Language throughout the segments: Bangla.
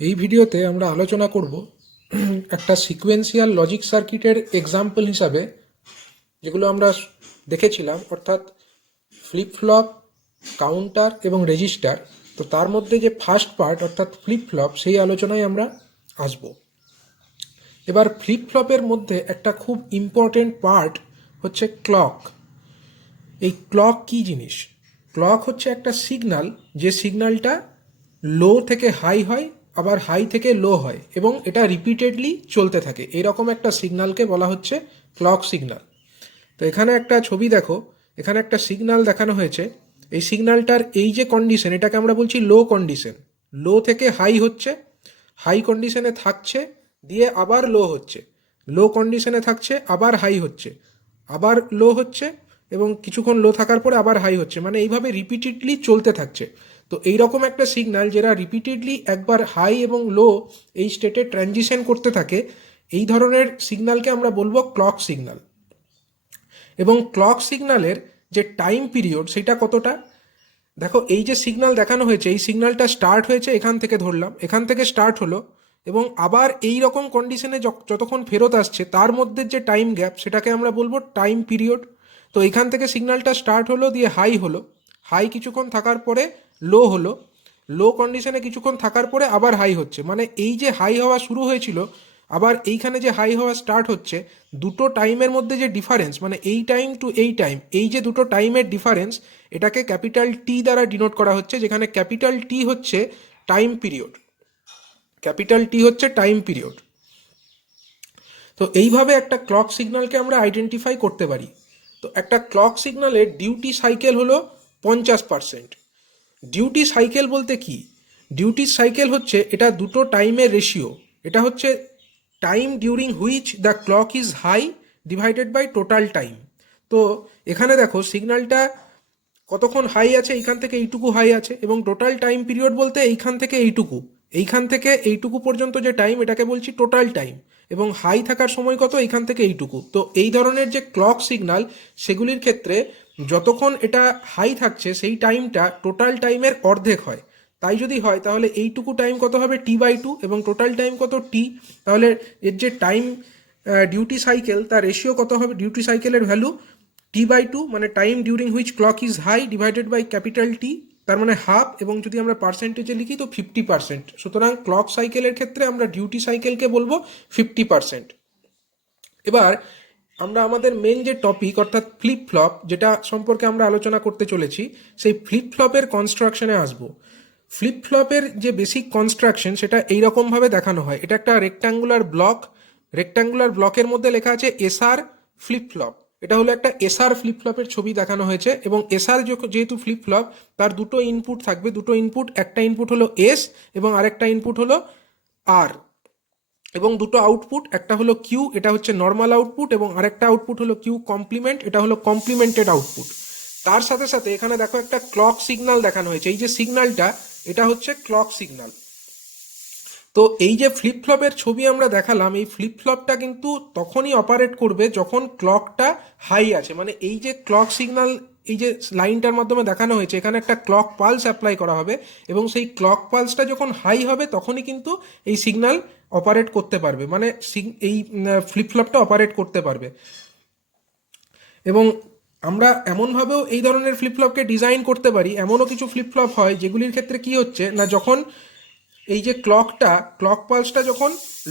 এই ভিডিওতে আমরা আলোচনা করব একটা সিকোয়েন্সিয়াল লজিক সার্কিটের এক্সাম্পল হিসাবে যেগুলো আমরা দেখেছিলাম, অর্থাৎ ফ্লিপ ফ্লপ, কাউন্টার এবং রেজিস্টার। তো তার মধ্যে যে ফার্স্ট পার্ট অর্থাৎ ফ্লিপ ফ্লপ, সেই আলোচনায় আমরা আসব। এবার ফ্লিপ ফ্লপের মধ্যে একটা খুব ইম্পর্টেন্ট পার্ট হচ্ছে ক্লক। এই ক্লক কী জিনিস? ক্লক হচ্ছে একটা সিগন্যাল, যে সিগন্যালটা লো থেকে হাই হয়, আবার হাই থেকে লো হয় এবং এটা রিপিটেডলি চলতে থাকে। এরকম একটা সিগন্যালকে বলা হচ্ছে ক্লক সিগন্যাল। তো এখানে একটা ছবি দেখো, এখানে একটা সিগন্যাল দেখানো হয়েছে। এই সিগন্যালটার এই যে কন্ডিশন, এটাকে আমরা বলছি লো কন্ডিশন। লো থেকে হাই হচ্ছে, হাই কন্ডিশনে থাকছে, দিয়ে আবার লো হচ্ছে, লো কন্ডিশনে থাকছে, আবার হাই হচ্ছে, আবার লো হচ্ছে এবং কিছুক্ষণ লো থাকার পরে আবার হাই হচ্ছে, মানে এইভাবে রিপিটেডলি চলতে থাকছে। তো এইরকম একটা সিগন্যাল যেটা রিপিটেডলি একবার হাই এবং লো এই স্টেটে ট্রানজিশন করতে থাকে, এই ধরনের সিগন্যালকে আমরা বলবো ক্লক সিগন্যাল। এবং ক্লক সিগন্যালের যে টাইম পিরিয়ড সেটা কতটা, দেখো এই যে সিগন্যাল দেখানো হয়েছে, এই সিগন্যালটা স্টার্ট হয়েছে এখান থেকে, ধরলাম এখান থেকে স্টার্ট হলো এবং আবার এই রকম কন্ডিশনে যতক্ষণ ফেরত আসছে তার মধ্যে যে টাইম গ্যাপ, সেটাকে আমরা বলবো টাইম পিরিয়ড। তো এখান থেকে সিগন্যালটা স্টার্ট হলো, দিয়ে হাই হলো, হাই কিছুক্ষণ থাকার পরে লো হলো, লো কন্ডিশনে কিছুক্ষণ থাকার পরে আবার হাই হচ্ছে, মানে এই যে হাই হওয়া শুরু হয়েছিল আবার এইখানে যে হাই হওয়া স্টার্ট হচ্ছে, দুটো টাইমের মধ্যে যে ডিফারেন্স, মানে এই টাইম টু এই টাইম, এই যে দুটো টাইমের ডিফারেন্স, এটাকে ক্যাপিটাল টি দ্বারা ডিনোট করা হচ্ছে, যেখানে ক্যাপিটাল টি হচ্ছে টাইম পিরিয়ড। ক্যাপিটাল টি হচ্ছে টাইম পিরিয়ড। তো এইভাবে একটা ক্লক সিগন্যালকে আমরা আইডেন্টিফাই করতে পারি। তো একটা ক্লক সিগন্যালের ডিউটি সাইকেল হলো 50%। ডিউটি সাইকেল বলতে কি? ডিউটি সাইকেল হচ্ছে এটা দুটো টাইমের রেশিও। এটা হচ্ছে time during which the clock is high divided by total time. তো এখানে দেখো সিগন্যালটা কতক্ষণ হাই আছে, এইখান থেকে এইটুকু হাই আছে, এবং টোটাল টাইম পিরিয়ড বলতে এইখান থেকে এইটুকু, এইখান থেকে এইটুকু পর্যন্ত যে টাইম, এটাকে বলছি টোটাল টাইম। এবং হাই থাকার সময় কত, এইখান থেকে এইটুকু। তো এই ধরনের যে ক্লক সিগন্যাল, সেগুলির ক্ষেত্রে যতক্ষণ এটা হাই থাকছে সেই টাইমটা টোটাল টাইমের অর্ধেক হয়। তাই যদি হয় তাহলে এইটুকু টাইম কত হবে, টি/2, এবং টোটাল টাইম কত, টি। তাহলে এর যে টাইম ডিউটি সাইকেল, তার রেশিও কত হবে, ডিউটি সাইকেলের ভ্যালু টি/2, মানে time during which clock is high divided by capital T, তার মানে হাফ, এবং যদি আমরা পার্সেন্টেজে লিখি তো 50%। সুতরাং ক্লক সাইকেলের ক্ষেত্রে আমরা ডিউটি সাইকেলকে বলবো 50%। এবার আমরা আমাদের মেন যে টপিক অর্থাৎ ফ্লিপ ফ্লপ, যেটা সম্পর্কে আমরা আলোচনা করতে চলেছি, সেই ফ্লিপ ফ্লপের কনস্ট্রাকশনে আসবো। ফ্লিপ ফ্লপের যে বেসিক কনস্ট্রাকশন সেটা এইরকমভাবে দেখানো হয়। এটা একটা রেক্ট্যাঙ্গুলার ব্লক, রেক্ট্যাঙ্গুলার ব্লকের মধ্যে লেখা আছে এসআর ফ্লিপ ফ্লপ। এটা হলো একটা এসআর ফ্লিপ ফ্লপের ছবি দেখানো হয়েছে, এবং এসআর যেহেতু ফ্লিপ ফ্লপ, তার দুটো ইনপুট থাকবে, দুটো ইনপুট, একটা ইনপুট হলো এস এবং আরেকটা ইনপুট হলো আর, এবং দুটো আউটপুট, একটা হলো কিউ, এটা হচ্ছে নর্মাল আউটপুট, এবং আরেকটা আউটপুট হলো কিউ কমপ্লিমেন্ট, এটা হলো কমপ্লিমেন্টেড আউটপুট। তার সাথে সাথে এখানে দেখো একটা ক্লক সিগন্যাল দেখানো হয়েছে। এই যে সিগন্যালটা, এটা হচ্ছে ক্লক সিগন্যাল। তো এই যে ফ্লিপ ফ্লপের ছবি আমরা দেখালাম, এই ফ্লিপ ফ্লপটা কিন্তু তখনই অপারেট করবে যখন ক্লকটা হাই আছে, মানে এই যে ক্লক সিগন্যাল, এই যে লাইনটার মাধ্যমে দেখানো হয়েছে, এখানে একটা ক্লক পালস অ্যাপ্লাই করা হবে, এবং সেই ক্লক পালসটা যখন হাই হবে তখনই কিন্তু এই সিগন্যাল অপারেট করতে পারবে, মানে এই ফ্লিপ ফ্লপটা অপারেট করতে পারবে। এবং আমরা এমনভাবেও এই ধরনের ফ্লিপ ফ্লপকে ডিজাইন করতে পারি, এমনও কিছু ফ্লিপ ফ্লপ হয় যেগুলির ক্ষেত্রে কি হচ্ছে না, যখন এই যে ক্লক পালসটা যখন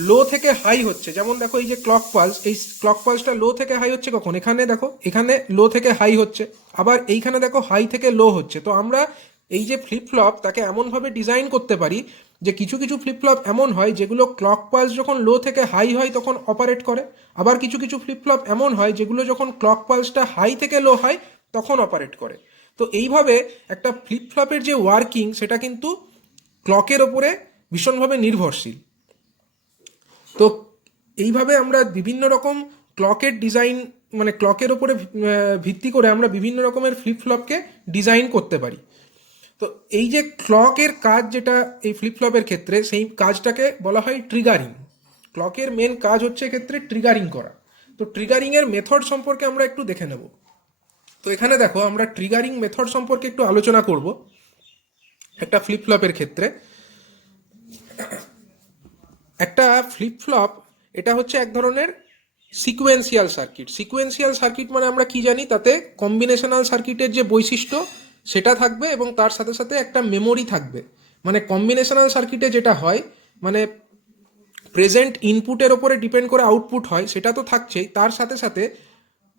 লো থেকে হাই হচ্ছে, যেমন দেখো এই যে ক্লক পালস, এই ক্লক পালসটা লো থেকে হাই হচ্ছে কখন, এখানে দেখো, এখানে লো থেকে হাই হচ্ছে, আবার এইখানে দেখো হাই থেকে লো হচ্ছে। তো আমরা এই যে ফ্লিপ ফ্লপ, তাকে এমনভাবে ডিজাইন করতে পারি যে কিছু কিছু ফ্লিপ ফ্লপ এমন হয় যেগুলো ক্লক পালস যখন লো থেকে হাই হয় তখন অপারেট করে, আবার কিছু কিছু ফ্লিপ ফ্লপ এমন হয় যেগুলো যখন ক্লক পালসটা হাই থেকে লো হয় তখন অপারেট করে। তো এইভাবে একটা ফ্লিপ ফ্লপের যে ওয়ার্কিং, সেটা কিন্তু ক্লকের ওপরে ভীষণভাবে নির্ভরশীল। তো এইভাবে আমরা বিভিন্ন রকম ক্লকের ডিজাইন, মানে ক্লকের ওপরে ভিত্তি করে আমরা বিভিন্ন রকমের ফ্লিপ ফ্লপকে ডিজাইন করতে পারি। তো এই যে ক্লকের কাজ, যেটা এই ফ্লিপ ফ্লপের ক্ষেত্রে, সেই কাজটাকে বলা হয় ট্রিগারিং। ক্লকের মেন কাজ হচ্ছে এক্ষেত্রে ট্রিগারিং করা। তো ট্রিগারিংয়ের মেথড সম্পর্কে আমরা একটু দেখে নেব। তো এখানে দেখো আমরা ট্রিগারিং মেথড সম্পর্কে একটু আলোচনা করব একটা ফ্লিপ ফ্লপের ক্ষেত্রে। একটা ফ্লিপ ফ্লপ এটা হচ্ছে এক ধরনের সিকোয়েন্সিয়াল সার্কিট। সিকোয়েন্সিয়াল সার্কিট মানে আমরা কি জানি, তাতে কম্বিনেশনাল সার্কিটের যে বৈশিষ্ট্য সেটা থাকবে এবং তার সাথে সাথে একটা মেমোরি থাকবে। মানে কম্বিনেশনাল সার্কিটে যেটা হয়, মানে প্রেজেন্ট ইনপুটের ওপরে ডিপেন্ড করে আউটপুট হয়, সেটা তো থাকছেই, তার সাথে সাথে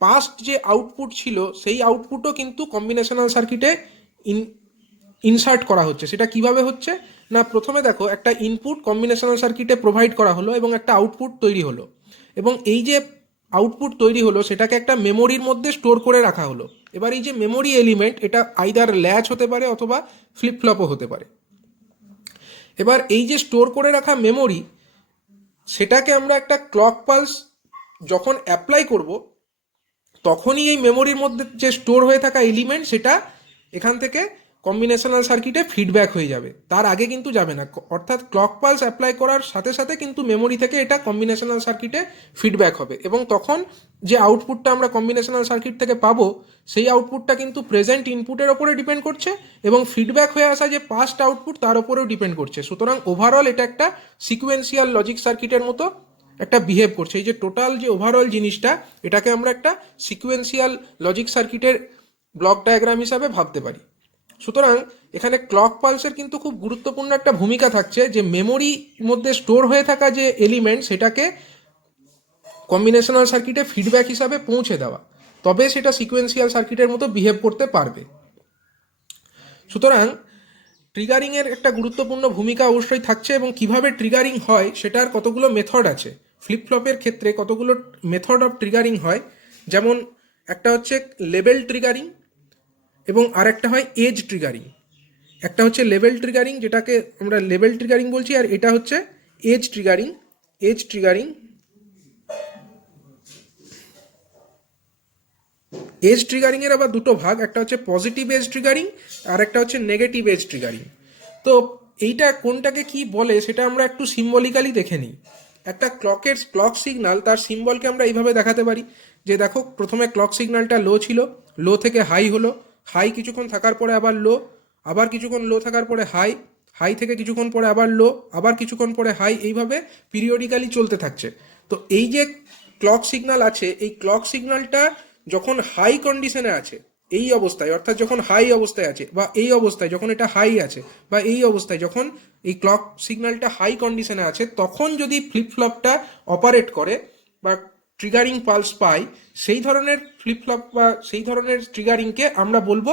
পাস্ট যে আউটপুট ছিল সেই আউটপুটও কিন্তু কম্বিনেশনাল সার্কিটে ইনসার্ট করা হচ্ছে। সেটা কিভাবে হচ্ছে না, প্রথমে দেখো একটা ইনপুট কম্বিনেশনাল সার্কিটে প্রোভাইড করা হলো এবং একটা আউটপুট তৈরি হলো, এবং এই যে আউটপুট তৈরি হলো সেটাকে একটা মেমোরির মধ্যে স্টোর করে রাখা হলো। এবার এই যে মেমোরি এলিমেন্ট, এটা আইদার ল্যাচ হতে পারে অথবা ফ্লিপ ফ্লপও হতে পারে। এবার এই যে স্টোর করে রাখা মেমোরি, সেটাকে আমরা একটা ক্লক পালস যখন অ্যাপ্লাই করব, তখনই এই মেমোরির মধ্যে যে স্টোর হয়ে থাকা এলিমেন্ট সেটা এখান থেকে কম্বিনেশনাল সার্কিটে ফিডব্যাক হয়ে যাবে, তার আগে কিন্তু যাবে না। অর্থাৎ ক্লক পালস অ্যাপ্লাই করার সাথে সাথে কিন্তু মেমোরি থেকে এটা কম্বিনেশনাল সার্কিটে ফিডব্যাক হবে, এবং তখন যে আউটপুটটা আমরা কম্বিনেশনাল সার্কিট থেকে পাবো সেই আউটপুটটা কিন্তু প্রেজেন্ট ইনপুটের ওপরে ডিপেন্ড করছে এবং ফিডব্যাক হয়ে আসা যে পাস্ট আউটপুট তার ওপরেও ডিপেন্ড করছে। সুতরাং ওভারঅল এটা একটা সিকোয়েন্সিয়াল লজিক সার্কিটের মতো একটা বিহেভ করছে। এই যে টোটাল যে ওভারঅল জিনিসটা, এটাকে আমরা একটা সিকোয়েন্সিয়াল লজিক সার্কিটের ব্লক ডায়াগ্রাম হিসাবে ভাবতে পারি। সুতরাং এখানে ক্লক পালসের কিন্তু খুব গুরুত্বপূর্ণ একটা ভূমিকা থাকছে, যে মেমোরির মধ্যে স্টোর হয়ে থাকা যে এলিমেন্ট সেটাকে কম্বিনেশনাল সার্কিটে ফিডব্যাক হিসাবে পৌঁছে দেওয়া, তবে সেটা সিকোয়েন্সিয়াল সার্কিটের মতো বিহেভ করতে পারবে। সুতরাং ট্রিগারিংয়ের একটা গুরুত্বপূর্ণ ভূমিকা অবশ্যই থাকছে, এবং কিভাবে ট্রিগারিং হয় সেটার কতগুলো মেথড আছে। ফ্লিপ ফ্লপের ক্ষেত্রে কতগুলো মেথড অফ ট্রিগারিং হয়, যেমন একটা হচ্ছে লেবেল ট্রিগারিং এবং আরেকটা হয় এজ ট্রিগারিং। একটা হচ্ছে লেবেল ট্রিগারিং, যেটাকে আমরা লেবেল ট্রিগারিং বলছি, আর এটা হচ্ছে edge triggering. Edge triggering edge triggering এর আবার দুটো ভাগ, একটা হচ্ছে পজিটিভ এজ ট্রিগারিং আর একটা হচ্ছে নেগেটিভ এজ ট্রিগারিং। তো এইটা কোনটাকে কি বলে সেটা আমরা একটু সিম্বলিক্যালি দেখে নিই। একটা ক্লক সিগন্যাল, তার সিম্বলকে আমরা এইভাবে দেখাতে পারি, যে দেখো প্রথমে ক্লক সিগন্যালটা লো ছিল, লো থেকে হাই হলো, হাই কিছুক্ষণ থাকার পরে আবার লো, আবার কিছুক্ষণ লো থাকার পরে হাই, হাই থেকে কিছুক্ষণ পরে আবার লো, আবার কিছুক্ষণ পরে হাই, এইভাবে পিরিয়ডিক্যালি চলতে থাকছে। তো এই যে ক্লক সিগন্যাল আছে, এই ক্লক সিগন্যালটা যখন হাই কন্ডিশনে আছে, এই অবস্থায় অর্থাৎ যখন হাই অবস্থায় আছে, বা এই অবস্থায় যখন এটা হাই আছে, বা এই অবস্থায় যখন এই ক্লক সিগন্যালটা হাই কন্ডিশনে আছে, তখন যদি ফ্লিপ ফ্লপটা অপারেট করে বা ট্রিগারিং পালস পাই, সেই ধরনের ফ্লিপ ফ্লপ বা সেই ধরনের ট্রিগারিংকে আমরা বলবো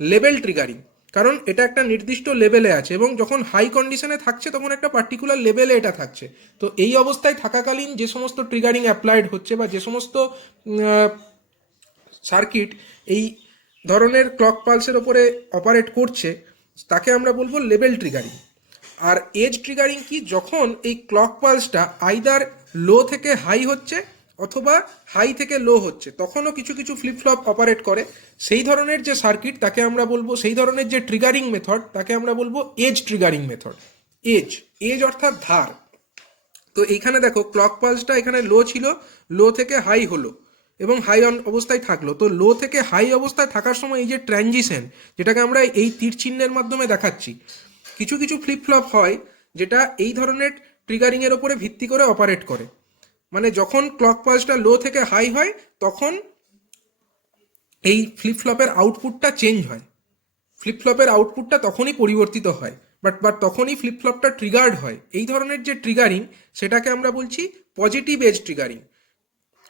লেভেল ট্রিগারিং। কারণ এটা একটা নির্দিষ্ট লেভেলে আছে এবং যখন হাই কন্ডিশনে থাকছে তখন একটা পার্টিকুলার লেভেলে এটা থাকছে। তো এই অবস্থায় থাকাকালীন যে সমস্ত ট্রিগারিং অ্যাপ্লাইড হচ্ছে বা যে সমস্ত সার্কিট এই ধরনের ক্লক পালসের ওপরে অপারেট করছে, তাকে আমরা বলবো লেভেল ট্রিগারিং। আর এজ ট্রিগারিং কি, যখন এই ক্লক পালসটা আইদার লো থেকে হাই হচ্ছে অথবা হাই থেকে লো হচ্ছে, তখনও কিছু কিছু ফ্লিপ ফ্লপ অপারেট করে। সেই ধরনের যে সার্কিট তাকে আমরা বলবো, সেই ধরনের যে ট্রিগারিং মেথড তাকে আমরা বলবো edge triggering method. Edge, edge অর্থাৎ ধার। তো এইখানে দেখো ক্লক পালসটা এখানে লো ছিল, লো থেকে হাই হলো এবং হাই অন অবস্থায় থাকলো। তো লো থেকে হাই অবস্থায় থাকার সময় এই যে ট্রানজিশন, যেটাকে আমরা এই তীর চিহ্নের মাধ্যমে দেখাচ্ছি, কিছু কিছু ফ্লিপ ফ্লপ হয় যেটা এই ধরনের ট্রিগারিংয়ের ওপরে ভিত্তি করে অপারেট করে। মানে যখন ক্লক পালসটা লো থেকে হাই হয় তখন এই ফ্লিপ ফ্লপের আউটপুটটা চেঞ্জ হয়, ফ্লিপ ফ্লপের আউটপুটটা তখনই পরিবর্তিত হয়, বাট তখনই ফ্লিপ ফ্লপটা ট্রিগার্ড হয়। এই ধরনের যে ট্রিগারিং সেটাকে আমরা বলছি পজিটিভ এজ ট্রিগারিং,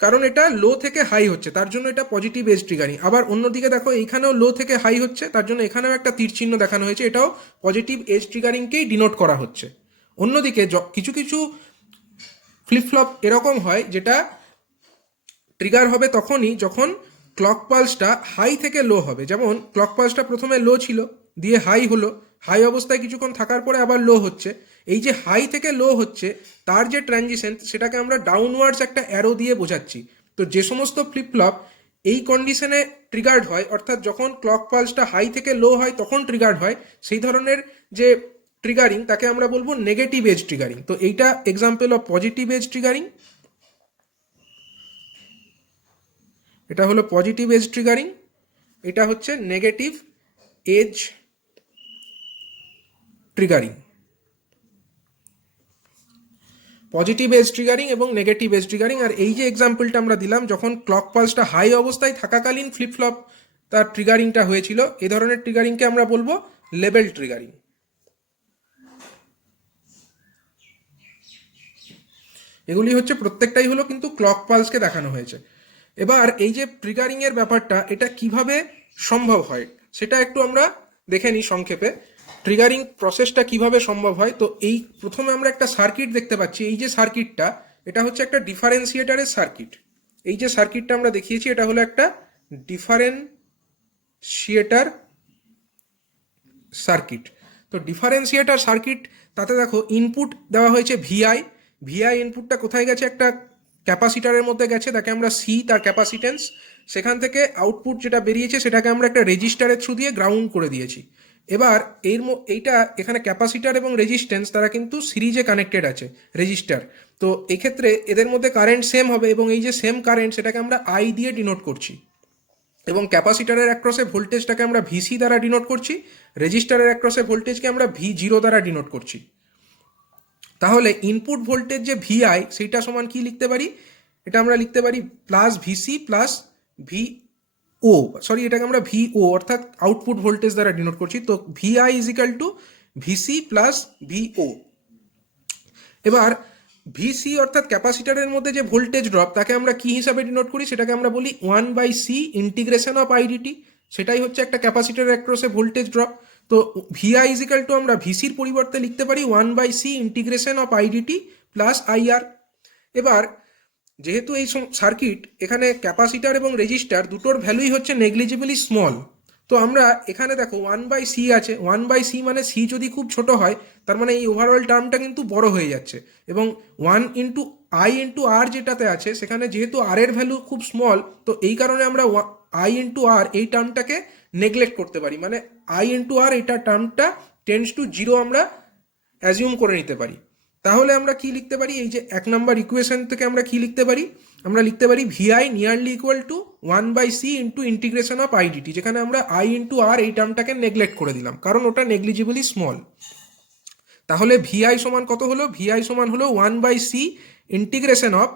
কারণ এটা লো থেকে হাই হচ্ছে তার জন্য এটা পজিটিভ এজ ট্রিগারিং। আবার অন্যদিকে দেখো এইখানেও লো থেকে হাই হচ্ছে, তার জন্য এখানেও একটা তীর চিহ্ন দেখানো হয়েছে, এটাও পজিটিভ এজ ট্রিগারিংকেই ডিনোট করা হচ্ছে। অন্যদিকে কিছু কিছু ফ্লিপ ফ্লপ এরকম হয় যেটা ট্রিগার হবে তখনই যখন ক্লক পালসটা হাই থেকে লো হবে। যেমন ক্লক পালসটা প্রথমে লো ছিল, দিয়ে হাই হলো, হাই অবস্থায় কিছুক্ষণ থাকার পরে আবার লো হচ্ছে। এই যে হাই থেকে লো হচ্ছে তার যে ট্রানজিশন, সেটাকে আমরা ডাউনওয়ার্ডস একটা অ্যারো দিয়ে বোঝাচ্ছি। তো যে সমস্ত ফ্লিপ ফ্লপ এই কন্ডিশনে ট্রিগার্ড হয়, অর্থাৎ যখন ক্লক পালসটা হাই থেকে লো হয় তখন ট্রিগার্ড হয়, সেই ধরনের যে ট্রিগারিং তাকে আমরা বলবো নেগেটিভ এজ ট্রিগারিং। তো এইটা example of positive edge triggering, এটা হলো পজিটিভ এজ ট্রিগারিং, এটা হচ্ছে negative edge triggering. Positive edge triggering এবং নেগেটিভ এজ ট্রিগারিং। আর এই যে এক্সাম্পলটা আমরা দিলাম, যখন ক্লক পালসটা হাই অবস্থায় থাকাকালীন ফ্লিপ ফ্লপ তার ট্রিগারিংটা হয়েছিল, এই ধরনের ট্রিগারিংকে আমরা বলবো লেবেল ট্রিগারিং। এগুলি হচ্ছে প্রত্যেকটাই হলো কিন্তু ক্লক পালসকে দেখানো হয়েছে। এবার এই যে ট্রিগারিং এর ব্যাপারটা, এটা কিভাবে সম্ভব হয় সেটা একটু আমরা দেখে নিই সংক্ষেপে। ট্রিগারিং প্রসেসটা কিভাবে সম্ভব হয়, তো এই প্রথমে আমরা একটা সার্কিট দেখতে পাচ্ছি। এই যে সার্কিটটা, এটা হচ্ছে একটা ডিফারেন্সিয়েটারের সার্কিট। এই যে সার্কিটটা আমরা দেখিয়েছি, এটা হলো একটা ডিফারেন্সিয়েটার সার্কিট। তো ডিফারেন্সিয়েটার সার্কিট, তাতে দেখো ইনপুট দেওয়া হয়েছে ভিআই। ভিআই ইনপুটটা কোথায় গেছে, একটা ক্যাপাসিটারের মধ্যে গেছে, তাকে আমরা সি তার ক্যাপাসিটেন্স। সেখান থেকে আউটপুট যেটা বেরিয়েছে সেটাকে আমরা একটা রেজিস্টারের থ্রু দিয়ে গ্রাউন্ড করে দিয়েছি। এবার এইটা এখানে ক্যাপাসিটার এবং রেজিস্ট্যান্স তারা কিন্তু সিরিজে কানেক্টেড আছে, রেজিস্টার। তো এক্ষেত্রে এদের মধ্যে কারেন্ট সেম হবে, এবং এই যে সেম কারেন্ট সেটাকে আমরা আই দিয়ে ডিনোট করছি। এবং ক্যাপাসিটারের অ্যাক্রসে ভোল্টেজটাকে আমরা ভিসি দ্বারা ডিনোট করছি, রেজিস্টারের অ্যাক্রসে ভোল্টেজকে আমরা ভি জিরো দ্বারা ডিনোট করছি। তাহলে ইনপুট ভোল্টেজ যে ভিআই, সেইটা সমান কি লিখতে পারি, এটা আমরা লিখতে পারি প্লাস ভিসি প্লাস ভি ও, সরি এটাকে আমরা ভিও অর্থাৎ আউটপুট ভোল্টেজ দ্বারা ডিনোট করছি। তো VI is equal to VC plus VO. এবার ভিসি অর্থাৎ ক্যাপাসিটারের মধ্যে যে ভোল্টেজ ড্রপ, তাকে আমরা কি হিসাবে ডিনোট করি, সেটাকে আমরা বলি 1/c ইন্টিগ্রেশন অফ আইডিটি। সেটাই হচ্ছে একটা ক্যাপাসিটারের অ্যাক্রসে ভোল্টেজ ড্রপ। তো ভিআই ইজ ইকাল টু আমরা ভিসির পরিবর্তে লিখতে পারি 1/c ইন্টিগ্রেশন অফ আইডিটি প্লাস আইআর। এবার যেহেতু এই সার্কিট, এখানে ক্যাপাসিটার এবং রেজিস্টার দুটোর ভ্যালুই হচ্ছে নেগলিজিবলি স্মল, তো আমরা এখানে দেখো 1/c আছে। 1/c মানে সি যদি খুব ছোট হয়, তার মানে এই ওভারঅল টার্মটা কিন্তু বড় হয়ে যাচ্ছে। এবং 1/i/r যেটাতে আছে, সেখানে যেহেতু আর এর ভ্যালু খুব স্মল, তো এই কারণে আমরা i/r এই টার্মটাকে নেগলেক্ট করতে পারি। মানে i/r এটা টার্মটা টেন্ডস টু 0 আমরা অ্যাজিউম করে নিতে পারি। তাহলে আমরা কি লিখতে পারি, এই যে 1 নম্বর ইকুয়েশন থেকে আমরা কি লিখতে পারি, আমরা লিখতে পারি VI nearly equal to 1/c into integration of IDT, যেখানে আমরা i/r এই টার্মটাকে নেগলেক্ট করে দিলাম কারণ ওটা নেগলিজিবলি স্মল। তাহলে ভিআই সমান কত হলো, ভিআই সমান হলো 1/c ইন্টিগ্রেশন অফ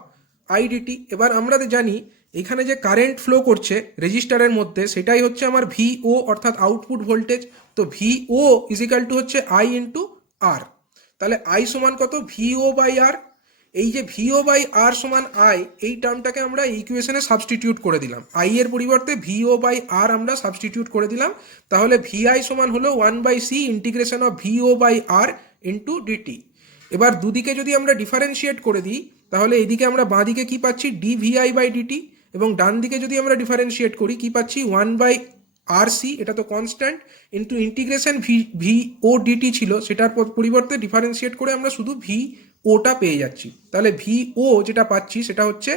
আইডিটি। এবার আমরা জানি এখানে যে কারেন্ট ফ্লো করছে রেজিস্টারের মধ্যে, সেটাই হচ্ছে আমার ভিও অর্থাৎ আউটপুট ভোল্টেজ। তো ভিও ইজ ইকাল টু হচ্ছে i/r। তাহলে আই সমান কত, ভিও বাই আর। এই যে ভিও বাই আর সমান আই, এই টার্মটাকে আমরা ইকুয়েশনে সাবস্টিটিউট করে দিলাম। আই এর পরিবর্তে ভিও বাই আর আমরা সাবস্টিটিউট করে দিলাম। তাহলে ভিআই সমান হলো 1/c integration of VO by R into dt. এবার দুদিকে যদি আমরা ডিফারেন্সিয়েট করে দিই, তাহলে এদিকে আমরা বাঁ দিকে কি পাচ্ছি, ডিভিআই বাই ডিটি, এবং ডান দিকে যদি আমরা ডিফারেন্সিয়েট করি কি পাচ্ছি, 1/rc, এটা তো কনস্ট্যান্ট, ইন্টু ইন্টিগ্রেশন ভিও ডিটি ছিল, সেটার পরিবর্তে ডিফারেন্সিয়েট করে আমরা শুধু ভিওটা পেয়ে যাচ্ছি। তাহলে ভিও যেটা পাচ্ছি সেটা হচ্ছে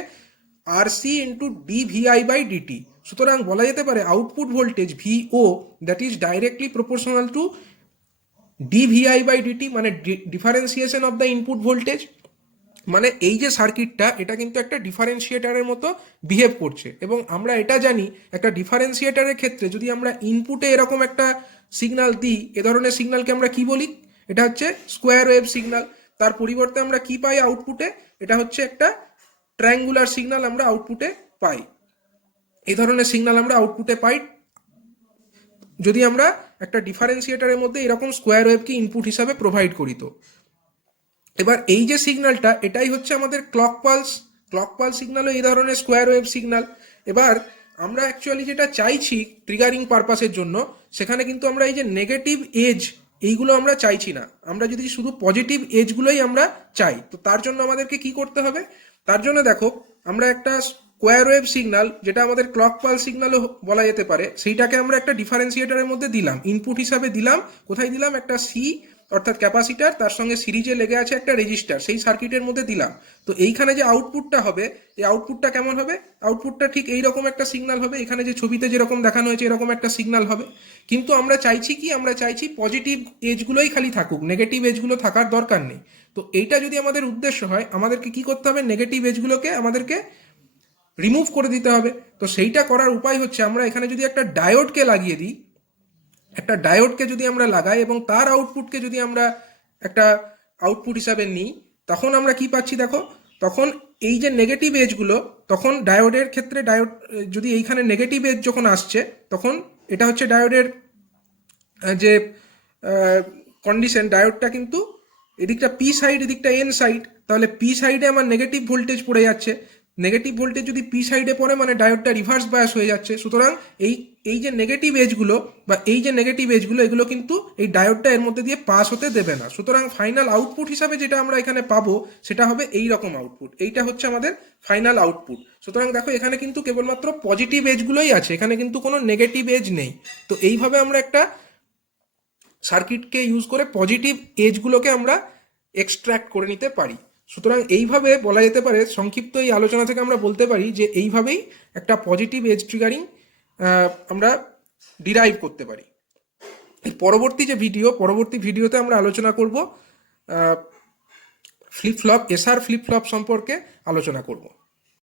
RC into DVI by DT. সুতরাং বলা যেতে পারে output voltage VO that is directly proportional to DVI by DT, মানে differentiation of the input voltage. মানে এই যে সার্কিটটা, এটা কিন্তু একটা ডিফারেন্সিয়েটারের মতো বিহেভ করছে। এবং আমরা এটা জানি, একটা ডিফারেন্সিয়েটারের ক্ষেত্রে যদি আমরা ইনপুটে এরকম একটা সিগন্যাল দিই, এ ধরনের সিগন্যালকে আমরা কি বলি, এটা হচ্ছে স্কোয়ার ওয়েভ সিগন্যাল। তার পরিবর্তে আমরা কি পাই আউটপুটে, এটা হচ্ছে একটা ট্রায়াঙ্গুলার সিগন্যাল আমরা আউটপুটে পাই। এই ধরনের সিগন্যাল আমরা আউটপুটে পাই যদি আমরা একটা ডিফারেন্সিয়েটারের মধ্যে এরকম স্কোয়ার ওয়েভকে ইনপুট হিসাবে প্রোভাইড করি। তো এবার এই যে সিগন্যালটা, এটাই হচ্ছে আমাদের ক্লক পালস। ক্লক পালস সিগন্যালও এই ধরনের স্কোয়ার ওয়েভ সিগন্যাল। এবার আমরা অ্যাকচুয়ালি যেটা চাইছি ট্রিগারিং পারপাসের জন্য, সেখানে কিন্তু আমরা এই যে নেগেটিভ এজ, এইগুলো আমরা চাইছি না। আমরা যদি শুধু পজিটিভ এজগুলোই আমরা চাই, তো তার জন্য আমাদেরকে কি করতে হবে, তার জন্য দেখো আমরা একটা স্কোয়ার ওয়েভ সিগন্যাল, যেটা আমাদের ক্লক পালস সিগন্যালও বলা যেতে পারে, সেইটাকে আমরা একটা ডিফারেন্সিয়েটারের মধ্যে দিলাম, ইনপুট হিসাবে দিলাম। কোথায় দিলাম, একটা সি অর্থাৎ ক্যাপাসিটার, তার সঙ্গে সিরিজে লেগে আছে একটা রেজিস্টার, সেই সার্কিটের মধ্যে দিলাম। তো এইখানে যে আউটপুটটা হবে, এই আউটপুটটা কেমন হবে, আউটপুটটা ঠিক এইরকম একটা সিগন্যাল হবে। এখানে যে ছবিতে যেরকম দেখানো হয়েছে এরকম একটা সিগন্যাল হবে। কিন্তু আমরা চাইছি কি, আমরা চাইছি পজিটিভ এজগুলোই খালি থাকুক, নেগেটিভ এজগুলো থাকার দরকার নেই। তো এইটা যদি আমাদের উদ্দেশ্য হয়, আমাদেরকে কি করতে হবে, নেগেটিভ এজগুলোকে আমাদেরকে রিমুভ করে দিতে হবে। তো সেইটা করার উপায় হচ্ছে, আমরা এখানে যদি একটা ডায়োডকে লাগিয়ে দিই, একটা ডায়োডকে যদি আমরা লাগাই এবং তার আউটপুটকে যদি আমরা একটা আউটপুট হিসাবে নিই, তখন আমরা কি পাচ্ছি দেখো, তখন এই যে নেগেটিভ এজগুলো, তখন ডায়োডের ক্ষেত্রে ডায়োড যদি এইখানে নেগেটিভ এজ যখন আসছে, তখন এটা হচ্ছে ডায়োডের যে কন্ডিশন, ডায়োডটা কিন্তু এদিকটা পি সাইড এদিকটা এন সাইড, তাহলে পি সাইডে আমার নেগেটিভ ভোল্টেজ পড়ে যাচ্ছে, নেগেটিভ ভোল্টেজ যদি পি সাইডে পড়ে মানে ডায়োডটা রিভার্স বায়াস হয়ে যাচ্ছে। সুতরাং এই এই যে নেগেটিভ এজগুলো বা এই যে নেগেটিভ এজগুলো এগুলো কিন্তু এই ডায়োডটা এর মধ্যে দিয়ে পাস হতে দেবে না। সুতরাং ফাইনাল আউটপুট হিসাবে যেটা আমরা এখানে পাবো সেটা হবে এই রকম আউটপুট, এইটা হচ্ছে আমাদের ফাইনাল আউটপুট। সুতরাং দেখো এখানে কিন্তু কেবলমাত্র পজিটিভ এজগুলোই আছে, এখানে কিন্তু কোনো নেগেটিভ এজ নেই। তো এইভাবে আমরা একটা সার্কিটকে ইউজ করে পজিটিভ এজগুলোকে আমরা এক্সট্র্যাক্ট করে নিতে পারি। সুতরাং এইভাবে বলা যেতে পারে, সংক্ষিপ্ত এই আলোচনা থেকে আমরা বলতে পারি যে এইভাবেই একটা পজিটিভ এজ ট্রিগারিং আমরা ডিরাইভ করতে পারি। এর পরবর্তী যে পরবর্তী ভিডিওতে আমরা আলোচনা করব flip flop, SR flip flop সম্পর্কে আলোচনা করব।